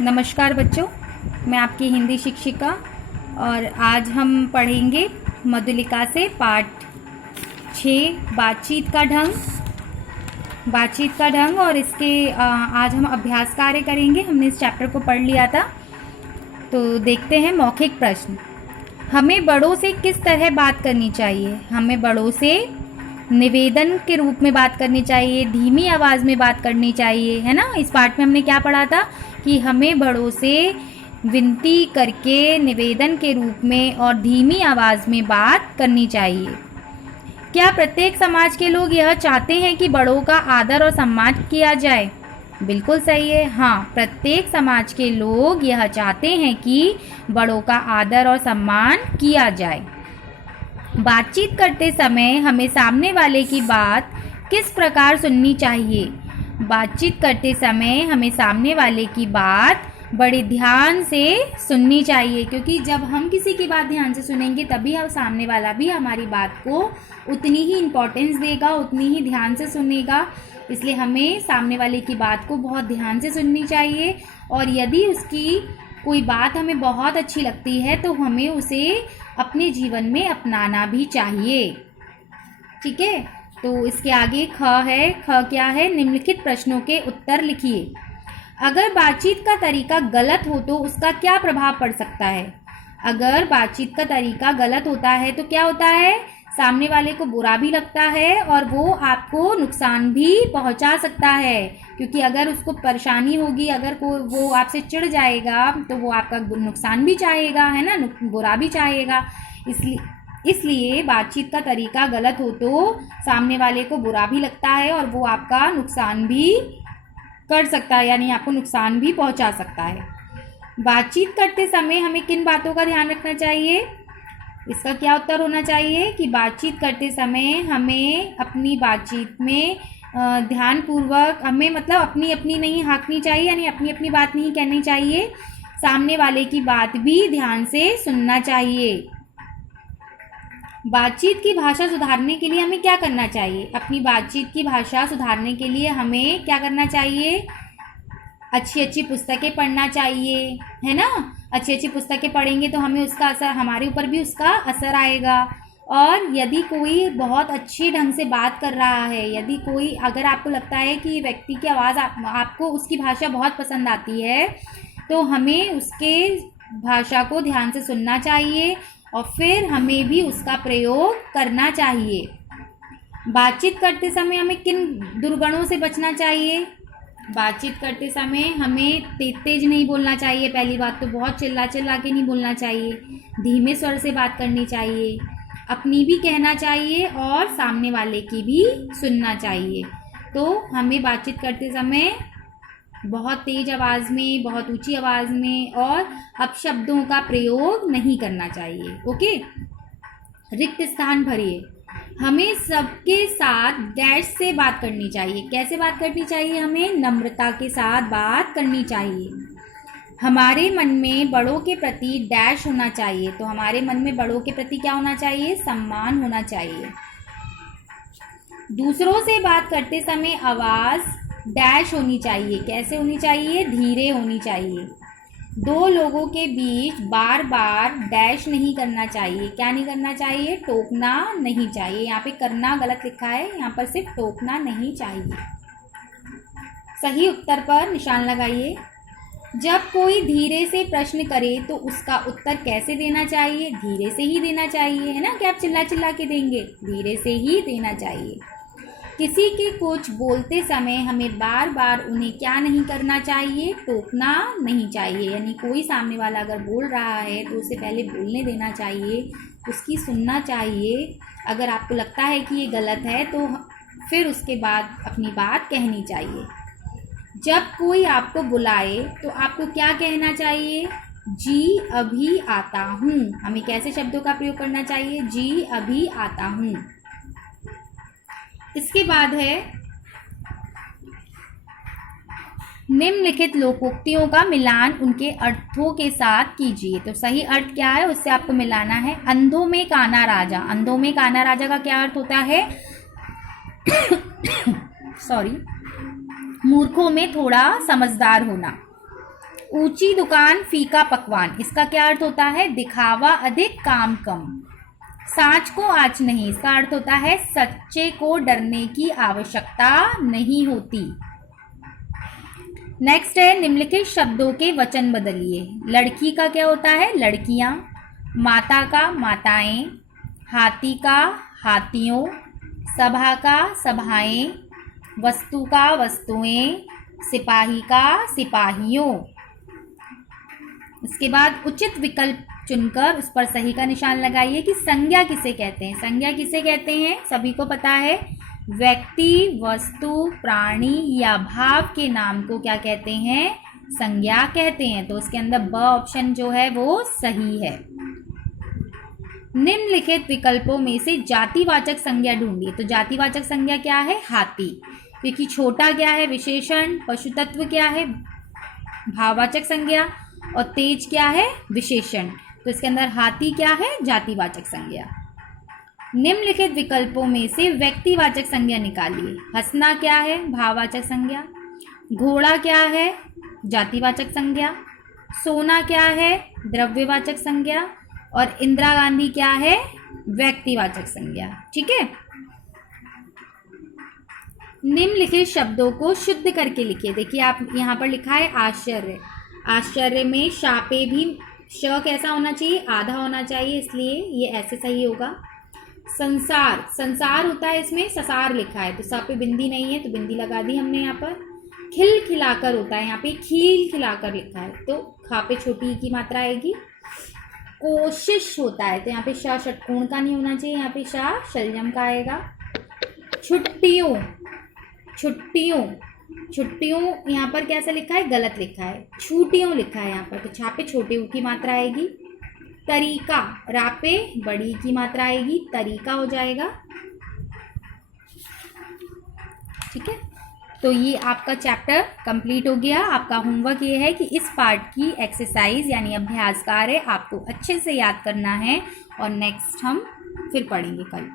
नमस्कार बच्चों, मैं आपकी हिंदी शिक्षिका और आज हम पढ़ेंगे मधुलिका से पाठ 6 बातचीत का ढंग और इसके आज हम अभ्यास कार्य करेंगे। हमने इस चैप्टर को पढ़ लिया था, तो देखते हैं। मौखिक प्रश्न। हमें बड़ों से किस तरह बात करनी चाहिए? हमें बड़ों से निवेदन के रूप में बात करनी चाहिए, धीमी आवाज़ में बात करनी चाहिए, है ना। इस पाठ में हमने क्या पढ़ा था कि हमें बड़ों से विनती करके निवेदन के रूप में और धीमी आवाज़ में बात करनी चाहिए। क्या प्रत्येक समाज के लोग यह चाहते हैं कि बड़ों का आदर और सम्मान किया जाए? बिल्कुल सही है। हाँ, प्रत्येक समाज के लोग यह चाहते हैं कि बड़ों का आदर और सम्मान किया जाए। बातचीत करते समय हमें सामने वाले की बात किस प्रकार सुननी चाहिए? बातचीत करते समय हमें सामने वाले की बात बड़े ध्यान से सुननी चाहिए, क्योंकि जब हम किसी की बात ध्यान से सुनेंगे तभी हम सामने वाला भी हमारी बात को उतनी ही इम्पोर्टेंस देगा, उतनी ही ध्यान से सुनेगा। इसलिए हमें सामने वाले की बात को बहुत ध्यान से सुननी चाहिए और यदि उसकी कोई बात हमें बहुत अच्छी लगती है तो हमें उसे अपने जीवन में अपनाना भी चाहिए। ठीक है, तो इसके आगे ख है। ख क्या है? निम्नलिखित प्रश्नों के उत्तर लिखिए। अगर बातचीत का तरीका गलत हो तो उसका क्या प्रभाव पड़ सकता है? अगर बातचीत का तरीका गलत होता है तो क्या होता है? सामने वाले को बुरा भी लगता है और वो आपको नुकसान भी पहुंचा सकता है, क्योंकि अगर उसको परेशानी होगी, अगर वो आपसे चिढ़ जाएगा तो वो आपका नुकसान भी चाहेगा, है ना, बुरा भी चाहेगा। इसलिए बातचीत का तरीका गलत हो तो सामने वाले को बुरा भी लगता है और वो आपका नुकसान भी कर सकता है, यानी आपको नुकसान भी पहुंचा सकता है। बातचीत करते समय हमें किन बातों का ध्यान रखना चाहिए? इसका क्या उत्तर होना चाहिए कि बातचीत करते समय हमें अपनी बातचीत में ध्यानपूर्वक हमें अपनी अपनी नहीं हाँकनी चाहिए, यानी अपनी अपनी बात नहीं कहनी चाहिए। सामने वाले की बात भी ध्यान से सुनना चाहिए। बातचीत की भाषा सुधारने के लिए हमें क्या करना चाहिए? अपनी बातचीत की भाषा सुधारने के लिए हमें क्या करना चाहिए? अच्छी अच्छी पुस्तकें पढ़ना चाहिए, है ना। अच्छी अच्छी पुस्तकें पढ़ेंगे तो हमें उसका असर, हमारे ऊपर भी उसका असर आएगा। और यदि कोई बहुत अच्छे ढंग से बात कर रहा है, यदि कोई, अगर आपको लगता है कि व्यक्ति की आवाज़ आपको उसकी भाषा बहुत पसंद आती है तो हमें उसके भाषा को ध्यान से सुनना चाहिए और फिर हमें भी उसका प्रयोग करना चाहिए। बातचीत करते समय हमें किन दुर्गुणों से बचना चाहिए? बातचीत करते समय हमें तेज नहीं बोलना चाहिए। पहली बात तो बहुत चिल्ला के नहीं बोलना चाहिए, धीमे स्वर से बात करनी चाहिए, अपनी भी कहना चाहिए और सामने वाले की भी सुनना चाहिए। तो हमें बातचीत करते समय बहुत तेज आवाज़ में, बहुत ऊंची आवाज़ में और अपशब्दों का प्रयोग नहीं करना चाहिए। ओके। रिक्त स्थान भरिए। हमें सबके साथ डैश से बात करनी चाहिए। कैसे बात करनी चाहिए? हमें नम्रता के साथ बात करनी चाहिए। हमारे मन में बड़ों के प्रति डैश होना चाहिए। तो हमारे मन में बड़ों के प्रति क्या होना चाहिए? सम्मान होना चाहिए। दूसरों से बात करते समय आवाज़ डैश होनी चाहिए। कैसे होनी चाहिए? धीरे होनी चाहिए। दो लोगों के बीच बार बार डैश नहीं करना चाहिए। क्या नहीं करना चाहिए? टोकना नहीं चाहिए। यहाँ पे करना गलत लिखा है, यहाँ पर सिर्फ टोकना नहीं चाहिए। सही उत्तर पर निशान लगाइए। जब कोई धीरे से प्रश्न करे तो उसका उत्तर कैसे देना चाहिए? धीरे से ही देना चाहिए, है ना। कि आप चिल्ला के देंगे, धीरे से ही देना चाहिए। किसी के कुछ बोलते समय हमें बार बार उन्हें क्या नहीं करना चाहिए? टोकना नहीं चाहिए। यानी कोई सामने वाला अगर बोल रहा है तो उसे पहले बोलने देना चाहिए, उसकी सुनना चाहिए। अगर आपको लगता है कि ये गलत है तो फिर उसके बाद अपनी बात कहनी चाहिए। जब कोई आपको बुलाए तो आपको क्या कहना चाहिए? जी अभी आता हूँ। हमें कैसे शब्दों का प्रयोग करना चाहिए? जी अभी आता हूँ। इसके बाद है निम्नलिखित लोकोक्तियों का मिलान उनके अर्थों के साथ कीजिए। तो सही अर्थ क्या है उससे आपको मिलाना है। अंधों में काना राजा। अंधों में काना राजा का क्या अर्थ होता है? मूर्खों में थोड़ा समझदार होना। ऊंची दुकान फीका पकवान, इसका क्या अर्थ होता है? दिखावा अधिक काम कम। सांच को आँच नहीं, इसका अर्थ होता है सच्चे को डरने की आवश्यकता नहीं होती। नेक्स्ट है निम्नलिखित शब्दों के वचन बदलिए। लड़की का क्या होता है? लड़कियां। माता का माताएं। हाथी का हाथियों। सभा का सभाएं। वस्तु का वस्तुएं। सिपाही का सिपाहियों। इसके बाद उचित विकल्प चुनकर उस पर सही का निशान लगाइए कि संज्ञा किसे कहते हैं। संज्ञा किसे कहते हैं? सभी को पता है, व्यक्ति, वस्तु, प्राणी या भाव के नाम को क्या कहते हैं? संज्ञा कहते हैं। तो इसके अंदर ब ऑप्शन जो है वो सही है। निम्नलिखित विकल्पों में से जातिवाचक संज्ञा ढूंढिए। तो जातिवाचक संज्ञा क्या है? हाथी, क्योंकि छोटा क्या है? विशेषण। पशु तत्व क्या है? भाववाचक संज्ञा। और तेज क्या है? विशेषण। तो इसके अंदर हाथी क्या है? जातिवाचक संज्ञा। निम्नलिखित विकल्पों में से व्यक्तिवाचक संज्ञा निकालिए। हंसना क्या है? भाववाचक संज्ञा। घोड़ा क्या है? जातिवाचक संज्ञा। सोना क्या है? द्रव्यवाचक संज्ञा। और इंदिरा गांधी क्या है? व्यक्तिवाचक संज्ञा। ठीक है। निम्नलिखित शब्दों को शुद्ध करके लिखिए। देखिए आप यहाँ पर लिखा है आश्चर्य। आश्चर्य में शापे भी श कैसा होना चाहिए? आधा होना चाहिए, इसलिए ये ऐसे सही होगा। संसार, संसार होता है, इसमें ससार लिखा है तो सा पे बिंदी नहीं है तो बिंदी लगा दी हमने यहाँ पर। खिल खिलाकर होता है, यहाँ पे खील खिलाकर लिखा है तो खा पे छोटी की मात्रा आएगी। कोशिश होता है तो यहाँ पे शाह षटकोण का नहीं होना चाहिए, यहाँ पे शाह शलजम का आएगा। छुट्टियों, छुट्टियों, छुट्टियों यहाँ पर कैसा लिखा है? गलत लिखा है, छुट्टियों लिखा है यहाँ पर तो छापे छोटे ऊ की मात्रा आएगी। तरीका, रापे बड़ी की मात्रा आएगी, तरीका हो जाएगा। ठीक है, तो ये आपका चैप्टर कंप्लीट हो गया। आपका होमवर्क ये है कि इस पार्ट की एक्सरसाइज यानी अभ्यास कार्य आपको अच्छे से याद करना है और नेक्स्ट हम फिर पढ़ेंगे कल।